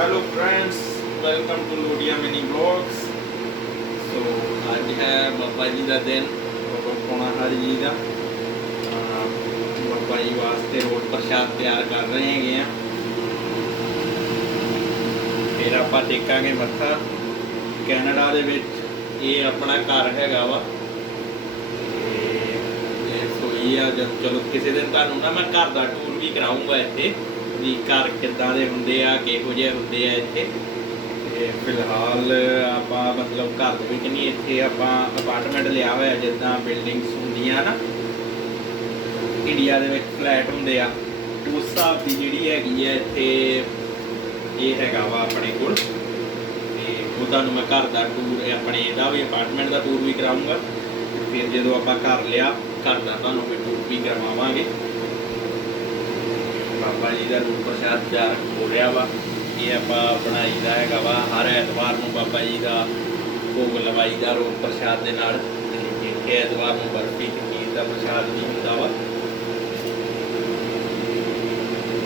Hello friends welcome to ਲੋਡੀਆ mini blogs so ਅੱਜ ਹੈ ਬਾਬਾ ਜੀ ਦਾ ਦਿਨ ਬਾਬਾ ਪੋਣਾ ਹਰੀ ਜੀ ਦਾ ਬਾਬਾ ਜੀ ਵਾਸਤੇ ਰੋਟ ਪ੍ਰਸ਼ਾਦ ਤਿਆਰ ਕਰ ਰਹੇ ਹੈਗੇ ਆ ਫਿਰ ਆਪਾਂ ਟੇਕਾਂਗੇ ਮੱਥਾ ਕੈਨੇਡਾ ਦੇ ਵਿੱਚ ਇਹ ਆਪਣਾ ਘਰ ਹੈਗਾ ਵਾ ਤੇ ਇਹ ਸੋਈ ਆ ਜਦ ਚਲੋ ਕਿਸੇ ਦਿਨ ਤੁਹਾਨੂੰ ਨਾ ਮੈਂ ਘਰ ਦਾ ਟੂਰ ਵੀ ਕਰਾਉਂਗਾ ਇੱਥੇ ਵੀ ਘਰ ਕਿੱਦਾਂ ਦੇ ਹੁੰਦੇ ਆ, ਕਿਹੋ ਜਿਹੇ ਹੁੰਦੇ ਆ ਇੱਥੇ? ਤੇ ਫਿਲਹਾਲ ਆਪਾਂ ਮਤਲਬ ਘਰ ਦੇ ਵਿੱਚ ਨਹੀਂ, ਇੱਥੇ ਆਪਾਂ ਅਪਾਰਟਮੈਂਟ ਲਿਆ ਹੋਇਆ ਜਿੱਦਾਂ ਬਿਲਡਿੰਗਸ ਹੁੰਦੀਆਂ ਨਾ। ਇੰਡੀਆ ਦੇ ਵਿੱਚ ਫਲੈਟ ਹੁੰਦੇ ਆ। ਉਸ ਹਿਸਾਬ ਦੀ ਜਿਹੜੀ ਹੈਗੀ ਆ ਇੱਥੇ, ਇਹ ਹੈਗਾ ਵਾ ਆਪਣੇ ਕੋਲ। ਤੇ ਉਹ ਤੁਹਾਨੂੰ ਮੈਂ ਘਰ ਦਾ ਟੂਰ ਆਪਣੇ ਇਹਦਾ ਵੀ ਅਪਾਰਟਮੈਂਟ ਦਾ ਟੂਰ ਵੀ ਕਰਾਉਂਗਾ ਫਿਰ ਜਦੋਂ ਆਪਾਂ ਘਰ ਲਿਆ, ਘਰ ਦਾ ਤੁਹਾਨੂੰ ਫਿਰ ਟੂਰ ਵੀ ਕਰਵਾਵਾਂਗੇ। ਬਾਬਾ ਜੀ ਦਾ ਰੂਪ ਪ੍ਰਸ਼ਾਦ ਤਿਆਰ ਹੋ ਰਿਹਾ ਵਾ। ਇਹ ਆਪਾਂ ਬਣਾਈਦਾ ਹੈਗਾ ਵਾ। ਹਰ ਐਤਵਾਰ ਨੂੰ ਬਾਬਾ ਜੀ ਦਾ ਭੋਗ ਲਵਾਈ ਦਾ ਰੂਪ ਪ੍ਰਸ਼ਾਦ ਦੇ ਨਾਲ। ਇਹ ਐਤਵਾਰ ਨੂੰ ਬਰਫੀ ਖੀਰ ਦਾ ਪ੍ਰਸ਼ਾਦ ਵੀ ਹੁੰਦਾ ਵਾ।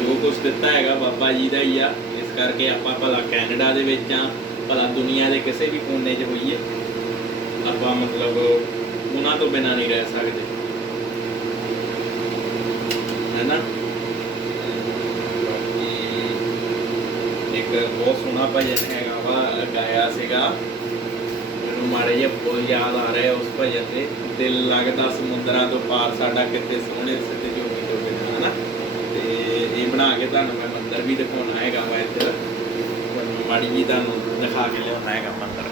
ਜੋ ਕੁਝ ਦਿੱਤਾ ਹੈਗਾ ਬਾਬਾ ਜੀ ਦਾ ਹੀ ਆ। ਇਸ ਕਰਕੇ ਆਪਾਂ ਭਲਾ ਕੈਨੇਡਾ ਦੇ ਵਿੱਚ ਆ। ਭਲਾ ਦੁਨੀਆ ਦੇ ਕਿਸੇ ਵੀ ਕੋਨੇ 'ਚ ਹੋਈਏ। ਆਪਾਂ ਮਤਲਬ ਉਹਨਾਂ ਤੋਂ ਬਿਨਾਂ ਨਹੀਂ ਰਹਿ ਸਕਦੇ। ਹੈ ਨਾ? ਬਹੁਤ ਸੋਹਣਾ ਭਜਨ ਹੈਗਾ ਵਾ ਗਾਇਆ ਸੀਗਾ। ਮੈਨੂੰ ਮਾੜੇ ਜਿਹਾ ਬੋਲ ਯਾਦ ਆ ਰਿਹਾ ਉਸ ਭਜਨ ਦੇ ਦਿਲ ਲੱਗਦਾ ਸਮੁੰਦਰਾਂ ਤੋਂ ਪਾਰ ਸਾਡਾ ਕਿਤੇ ਸੋਹਣੇ ਸਿੱਧੇ ਜੋਗੀ ਤੋਂ ਬਿਨਾਂ, ਹਨਾ? ਤੇ ਇਹ ਬਣਾ ਕੇ ਤੁਹਾਨੂੰ ਮੈਂ ਮੰਦਰ ਵੀ ਦਿਖਾਉਣਾ ਹੈਗਾ ਵਾ ਇੱਧਰ। ਤੁਹਾਨੂੰ ਮਾੜੀ ਜੀ ਤੁਹਾਨੂੰ ਦਿਖਾ ਕੇ ਲਿਆਉਣਾ ਹੈਗਾ ਮੰਦਰ।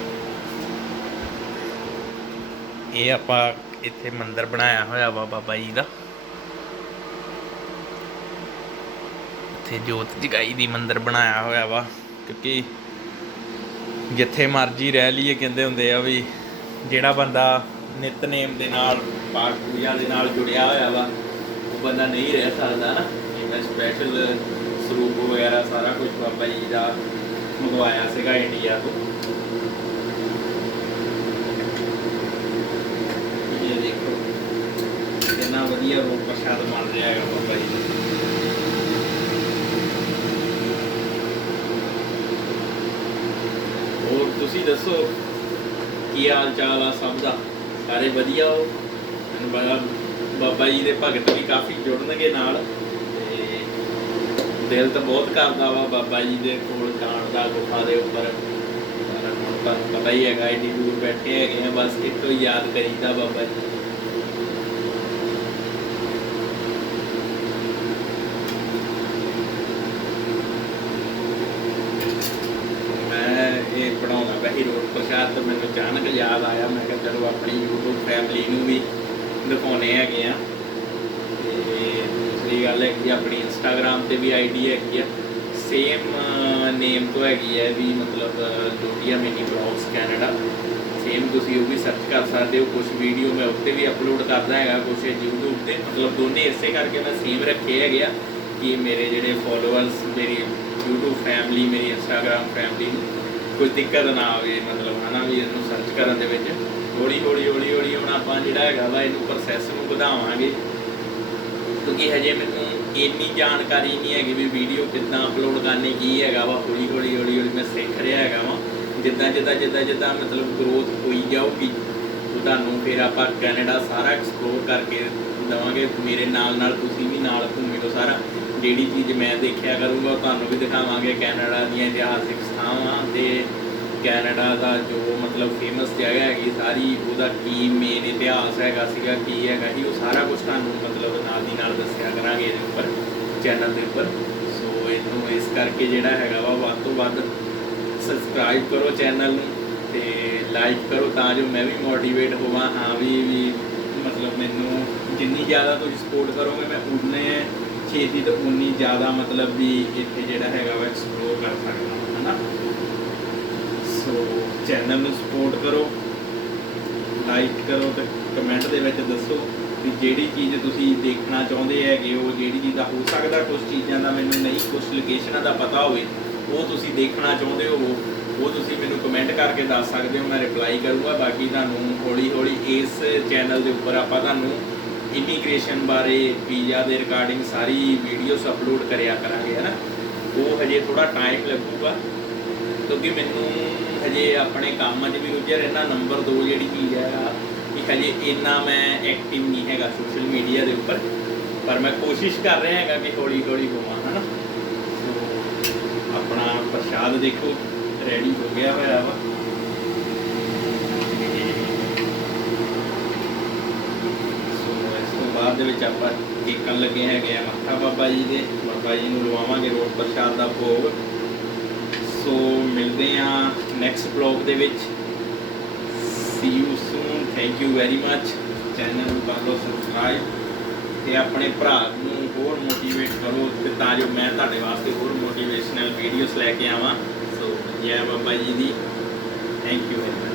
ਇਹ ਆਪਾਂ ਇੱਥੇ ਮੰਦਰ ਬਣਾਇਆ ਹੋਇਆ ਵਾ ਬਾਬਾ ਜੀ ਦਾ। ਉੱਥੇ ਜੋਤ ਜਗਾਈ ਦੀ ਮੰਦਰ ਬਣਾਇਆ ਹੋਇਆ ਵਾ, ਕਿਉਂਕਿ ਜਿੱਥੇ ਮਰਜ਼ੀ ਰਹਿ ਲਈਏ ਕਹਿੰਦੇ ਹੁੰਦੇ ਆ ਵੀ ਜਿਹੜਾ ਬੰਦਾ ਨਿਤਨੇਮ ਦੇ ਨਾਲ, ਪਾਠ ਪੂਜਾ ਦੇ ਨਾਲ ਜੁੜਿਆ ਹੋਇਆ ਵਾ, ਉਹ ਬੰਦਾ ਨਹੀਂ ਰਹਿ ਸਕਦਾ ਨਾ। ਜਿਵੇਂ ਸਪੈਸ਼ਲ ਸਰੂਪ ਵਗੈਰਾ ਸਾਰਾ ਕੁਝ ਬਾਬਾ ਜੀ ਦਾ ਮੰਗਵਾਇਆ ਸੀਗਾ ਇੰਡੀਆ ਤੋਂ। ਇਹ ਦੇਖੋ, ਕਿੰਨਾ ਵਧੀਆ ਰੂਪ ਪ੍ਰਸ਼ਾਦ ਬਣ ਰਿਹਾ ਹੈਗਾ ਬਾਬਾ ਜੀ ਦਾ ਹੋਰ ਤੁਸੀਂ ਦੱਸੋ, ਕੀ ਹਾਲ ਚਾਲ ਆ ਸਭ ਦਾ? ਸਾਰੇ ਵਧੀਆ ਹੋ? ਮੈਨੂੰ ਬੜਾ ਬਾਬਾ ਜੀ ਦੇ ਭਗਤ ਵੀ ਕਾਫੀ ਜੁੜਨਗੇ ਨਾਲ। ਤੇ ਦਿਲ ਤਾਂ ਬਹੁਤ ਕਰਦਾ ਵਾ ਬਾਬਾ ਜੀ ਦੇ ਕੋਲ ਜਾਣ ਦਾ, ਗੁਫਾ ਦੇ ਉੱਪਰ। ਪਰ ਹੁਣ ਤੁਹਾਨੂੰ ਪਤਾ ਹੀ ਹੈਗਾ ਇੰਨੀ ਦੂਰ ਬੈਠੇ ਹੈਗੇ ਆ, ਬਸ ਇੱਥੋਂ ਹੀ ਯਾਦ ਕਰੀਦਾ ਬਾਬਾ ਜੀ ਮੈਂ ਇਹ ਬਣਾਉਣਾ ਵੈਸੇ ਰੋਟ ਪ੍ਰਸ਼ਾਦ ਮੈਨੂੰ ਅਚਾਨਕ ਯਾਦ ਆਇਆ, ਮੈਂ ਕਿਹਾ ਚਲੋ ਆਪਣੀ YouTube ਫੈਮਿਲੀ ਨੂੰ ਵੀ ਦਿਖਾਉਣੇ ਹੈਗੇ ਆ। ਤੇ ਦੂਸਰੀ ਗੱਲ ਹੈ ਕਿ ਆਪਣੀ Instagram ਤੇ ਵੀ ਆਈਡੀ ਹੈਗੀ ਆ। ਸੇਮ ਨੇਮ ਤੋਂ ਹੈਗੀ ਹੈ ਵੀ ਮਤਲਬ ਲੋਟੀਆ ਮਿਨੀ ਬਲੌਗਸ ਕੈਨੇਡਾ ਸੇਮ ਤੁਸੀਂ ਉਹ ਵੀ ਸਰਚ ਕਰ ਸਕਦੇ ਹੋ। ਕੁਝ ਵੀਡੀਓ ਮੈਂ ਉੱਤੇ ਵੀ ਅਪਲੋਡ ਕਰਦਾ ਹੈਗਾ ਕੁਝ YouTube ਤੇ। ਮਤਲਬ ਦੋਨੇ ਇਸੇ ਕਰਕੇ ਮੈਂ ਸੇਮ ਰੱਖੇ ਹੈਗੇ ਆ ਕਿ ਮੇਰੇ ਜਿਹੜੇ ਫੋਲੋਅਰਸ ਮੇਰੀ YouTube ਫੈਮਿਲੀ ਮੇਰੀ Instagram ਫੈਮਿਲੀ ਨੂੰ ਕੋਈ ਦਿੱਕਤ ਨਾ ਆਵੇ, ਮਤਲਬ ਹਨਾ ਵੀ ਇਹਨੂੰ ਸਰਚ ਕਰਨ ਦੇ ਵਿੱਚ। ਹੌਲੀ ਹੌਲੀ ਹੌਲੀ ਹੌਲੀ ਹੁਣ ਆਪਾਂ ਜਿਹੜਾ ਹੈਗਾ ਵਾ, ਇਹਨੂੰ ਪ੍ਰੋਸੈਸ ਨੂੰ ਵਧਾਵਾਂਗੇ। ਕਿਉਂਕਿ ਹਜੇ ਮੈਨੂੰ ਇੰਨੀ ਜਾਣਕਾਰੀ ਨਹੀਂ ਹੈਗੀ ਵੀ ਵੀਡੀਓ ਕਿੱਦਾਂ ਅਪਲੋਡ ਕਰਨੀ, ਕੀ ਹੈਗਾ ਵਾ। ਹੌਲੀ ਹੌਲੀ ਹੌਲੀ ਹੌਲੀ ਮੈਂ ਸਿੱਖ ਰਿਹਾ ਹੈਗਾ ਵਾ। ਜਿੱਦਾਂ ਜਿੱਦਾਂ ਜਿੱਦਾਂ ਜਿੱਦਾਂ ਮਤਲਬ ਗਰੋਥ ਹੋਈ ਜਾਊਗੀ, ਤੁਹਾਨੂੰ ਫਿਰ ਆਪਾਂ ਕੈਨੇਡਾ ਸਾਰਾ ਐਕਸਪਲੋਰ ਕਰਕੇ ਦਵਾਂਗੇ। ਮੇਰੇ ਨਾਲ ਨਾਲ ਤੁਸੀਂ ਵੀ ਨਾਲ ਘੁੰਮਿਓ ਸਾਰਾ। ਜਿਹੜੀ ਚੀਜ਼ ਮੈਂ ਦੇਖਿਆ ਕਰੂੰਗਾ, ਉਹ ਤੁਹਾਨੂੰ ਵੀ ਦਿਖਾਵਾਂਗੇ। ਕੈਨੇਡਾ ਦੀਆਂ ਇਤਿਹਾਸਿਕ ਸਥਾਵਾਂ ਤੇ ਕੈਨੇਡਾ ਦਾ ਜੋ ਮਤਲਬ ਫੇਮਸ ਜਗ੍ਹਾ ਹੈਗੀ, ਸਾਰੀ ਉਹਦਾ ਕੀ ਮੇਨ ਇਤਿਹਾਸ ਹੈਗਾ ਸੀਗਾ, ਕੀ ਹੈਗਾ ਸੀ, ਉਹ ਸਾਰਾ ਕੁਝ ਤੁਹਾਨੂੰ ਮਤਲਬ ਨਾਲ ਦੀ ਨਾਲ ਦੱਸਿਆ ਕਰਾਂਗੇ ਇਹਦੇ ਉੱਪਰ ਚੈਨਲ ਦੇ ਉੱਪਰ। ਸੋ ਇਹਨੂੰ ਇਸ ਕਰਕੇ ਜਿਹੜਾ ਹੈਗਾ ਵਾ, ਵੱਧ ਤੋਂ ਵੱਧ ਸਬਸਕ੍ਰਾਈਬ ਕਰੋ ਚੈਨਲ ਨੂੰ ਤੇ ਲਾਈਕ ਕਰੋ, ਤਾਂ ਜੋ ਮੈਂ ਵੀ ਮੋਟੀਵੇਟ ਹੋਵਾਂ, ਹਾਂ ਵੀ ਵੀ ਮਤਲਬ ਮੈਨੂੰ ਜਿੰਨੀ ਜ਼ਿਆਦਾ ਤੁਸੀਂ ਸਪੋਰਟ ਕਰੋਗੇ, ਮੈਂ ਉਨੇ ਛੇਤੀ ਤੋਂ ਉਨੀ ਜ਼ਿਆਦਾ ਮਤਲਬ ਵੀ ਇੱਥੇ ਜਿਹੜਾ ਹੈਗਾ ਵਾ ਐਕਸਪਲੋਰ ਕਰ ਸਕਦਾ ਹਾਂ, ਹਨਾ? ਸੋ ਚੈਨਲ ਨੂੰ ਸਪੋਰਟ ਕਰੋ ਲਾਈਕ ਕਰੋ ਤੇ ਕਮੈਂਟ ਦੇ ਵਿੱਚ ਦੱਸੋ ਵੀ ਜਿਹੜੀ ਚੀਜ਼ ਤੁਸੀਂ ਦੇਖਣਾ ਚਾਹੁੰਦੇ ਹੈਗੇ ਹੋ, ਜਿਹੜੀ ਚੀਜ਼ ਦਾ ਹੋ ਸਕਦਾ ਕੁਝ ਚੀਜ਼ਾਂ ਦਾ ਮੈਨੂੰ ਨਹੀਂ ਕੁਝ ਲੋਕੇਸ਼ਨਾਂ ਦਾ ਪਤਾ ਹੋਵੇ, ਉਹ ਤੁਸੀਂ ਦੇਖਣਾ ਚਾਹੁੰਦੇ ਹੋ ਉਹ ਤੁਸੀਂ ਮੈਨੂੰ ਕਮੈਂਟ ਕਰਕੇ ਦੱਸ ਸਕਦੇ ਹੋ, ਮੈਂ ਰਿਪਲਾਈ ਕਰੂੰਗਾ, ਬਾਕੀ ਤੁਹਾਨੂੰ ਹੌਲੀ ਹੌਲੀ ਇਸ ਚੈਨਲ ਦੇ ਉੱਪਰ ਆਪਾਂ ਤੁਹਾਨੂੰ ਇਮੀਗ੍ਰੇਸ਼ਨ ਬਾਰੇ, ਵੀਜ਼ਾ ਦੇ ਰਿਗਾਰਡਿੰਗ ਸਾਰੀ ਵੀਡੀਓਸ ਅਪਲੋਡ ਕਰਿਆ ਕਰਾਂਗੇ ਹੈ ਨਾ ਉਹ ਹਜੇ ਥੋੜਾ ਟਾਈਮ ਲੱਗੂਗਾ, ਕਿਉਂਕਿ ਮੈਨੂੰ ਹਜੇ ਆਪਣੇ ਕੰਮ 'ਚ ਵੀ ਰੁੱਝਿਆ ਰਹਿਣਾ ਨੰਬਰ 2 ਜਿਹੜੀ ਚੀਜ਼ ਹੈ, ਕਿ ਹਜੇ ਇੰਨਾ ਮੈਂ ਐਕਟਿਵ ਨਹੀਂ ਹੈਗਾ ਸੋਸ਼ਲ ਮੀਡੀਆ ਦੇ ਉੱਪਰ, ਪਰ ਮੈਂ ਕੋਸ਼ਿਸ਼ ਕਰ ਰਿਹਾ ਹੈਗਾ ਕਿ ਹੌਲੀ ਹੌਲੀ ਹੋਵਾਂ, ਹਨਾ? ਸੋ ਆਪਣਾ ਪ੍ਰਸ਼ਾਦ ਦੇਖੋ ਰੈਡੀ ਹੋ ਗਿਆ ਹੋਇਆ ਵਾ ਸੋ ਇਸ ਤੋਂ ਬਾਅਦ ਦੇ ਵਿੱਚ ਆਪਾਂ ਟੇਕਣ ਲੱਗੇ ਹੈਗੇ ਆ ਮੱਥਾ ਬਾਬਾ ਜੀ ਦੇ। ਬਾਬਾ ਜੀ ਨੂੰ ਲਵਾਵਾਂਗੇ ਰੋਟ ਪ੍ਰਸ਼ਾਦ ਦਾ ਭੋਗ। ਸੋ ਮਿਲਦੇ ਆ ਨੈਕਸਟ ਬਲੌਗ ਦੇ ਵਿੱਚ। See you soon thank you very much channel ਨੂੰ ਕਰ ਲਓ ਸਬਸਕ੍ਰਾਈਬ ਤੇ ਆਪਣੇ ਭਰਾ ਨੂੰ ਹੋਰ ਮੋਟੀਵੇਟ ਕਰੋ ਤੇ ਤਾਂ ਜੋ ਮੈਂ ਤੁਹਾਡੇ ਵਾਸਤੇ ਹੋਰ ਮੋਟੀਵੇਸ਼ਨਲ ਵੀਡੀਓਜ਼ ਲੈ ਕੇ ਆਵਾਂ। ਸੋ ਜੈ ਬਾਬਾ ਜੀ ਦੀ। Thank you very much